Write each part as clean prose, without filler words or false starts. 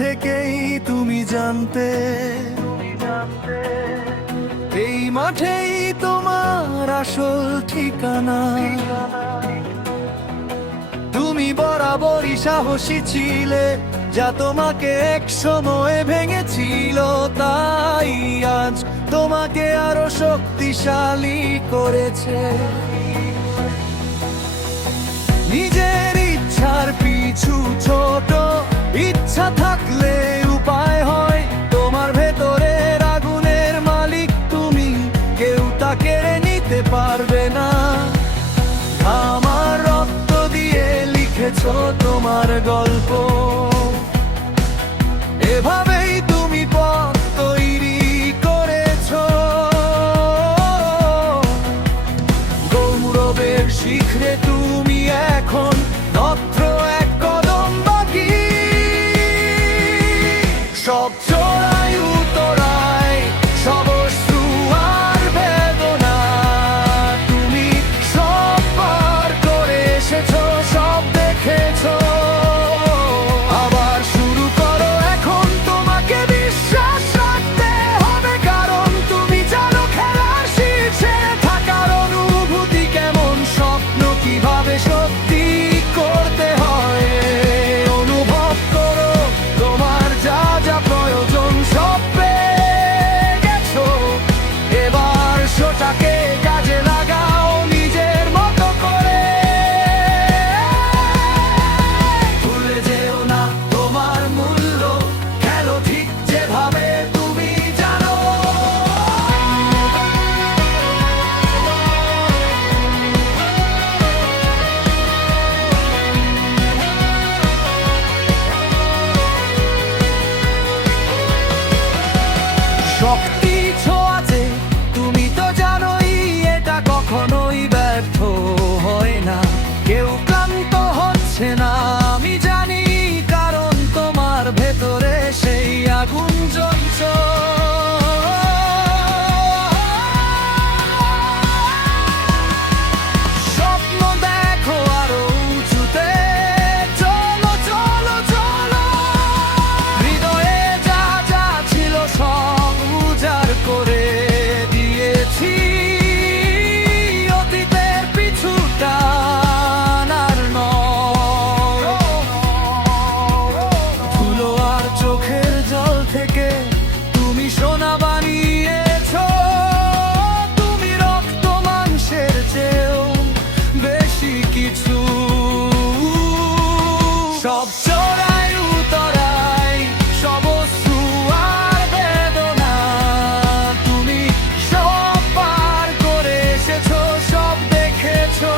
থেকেই তুমি জানতে এই মাঠেই তোমার আসল ঠিকানা। তুমি বরাবরই সাহসী ছিলে, যা তোমাকে এক সময় ভেঙেছিল, তাই আজ তোমাকে আরো শক্তিশালী করেছে। নিজের ইচ্ছার পিছু ছোট ইচ্ছা থাকলে উপায় হয়। তোমার ভেতরের আগুনের মালিক তুমি, কেউ তা কেড়ে নিতে পারবে না। আমার রক্ত দিয়ে লিখেছো তোমার গল্প, এভাবেই তুমি পথ তৈরি করেছো। গৌরবের শিখরে তুমি এখন মাত্র এক কদম বাকি। সব চড়াই উতরাই, সব অশ্রু আর বেদনা, তুমি সব পার করে এসেছো, সব দেখেছো। আবার শুরু করো এখন, তোমাকে বিশ্বাস রাখতে হবে, কারণ তুমি জানো খেলার শীর্ষে থাকার অনুভূতি কেমন, স্বপ্ন কিভাবে সত্যি করতে হয়। অনুভব করো তোমার যা যা প্রয়োজন সব পেয়ে গেছো, এবার সেটাকে কাজে লাগাও নিজের মতো করে। ভুলে যেও না তোমার মূল্য, খেলো ঠিক যেভাবে তুমি জানো। শক্তি ছোঁয়াতে তুমি তো জানোই, এটা কখনোই ব্যর্থ হয় না। কেউ ক্লান্ত হচ্ছে না আমি জানি, কারণ তোমার ভেতরে সেই আগুন জ্বলছে। স্বপ্ন দেখো আরো উঁচুতে, চলো চলো চলো। হৃদয়ে যা যা ছিল সব উজাড় করে দিয়েছি, অতীতের পিছু টানার নয়। ধুলো আর চোখের জল থেকে তুমি সোনা বানিয়েছো, তুমি রক্ত মাংসের চেয়েও বেশি কিছু। সব চড়াই উতরাই, সব অশ্রু আর বেদনা, তুমি সব পার করে এসেছো, সব দেখেছো।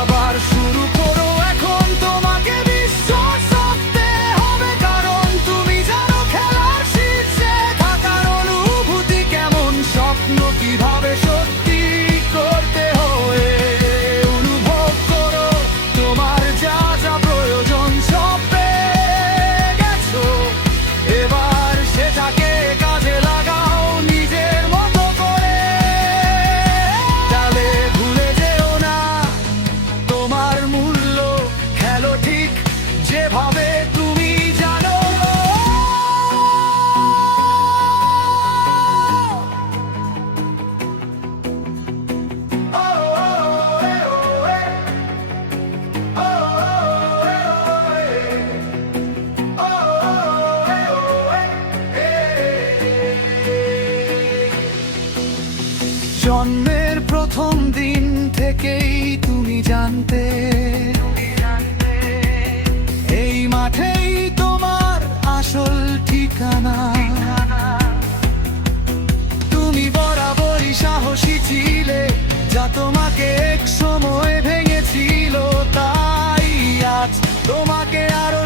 আবার শুরু করো এখন, তোমাকে বিশ্বাস রাখতে হবে, কারণ তুমি জানো খেলার শীর্ষে থাকার অনুভূতি কেমন, স্বপ্ন কিভাবে সত্যি করতে হয়। অনুভব করো তোমার যা যা প্রয়োজন সব পেয়ে গেছো, এবার সেটাকে কাজে লাগাও নিজের মতো করে। তাহলে ভুলে যেও না তোমার মূল্য, খেলো ঠিক যেভাবে তুমি জানো। জন্মের প্রথম দিন থেকেই তুমি জানতে এই মাঠেই তোমার আসল ঠিকানা। তুমি বরাবরই সাহসী ছিলে, যা তোমাকে এক সময় ভেঙেছিল, তাই আজ তোমাকে আরো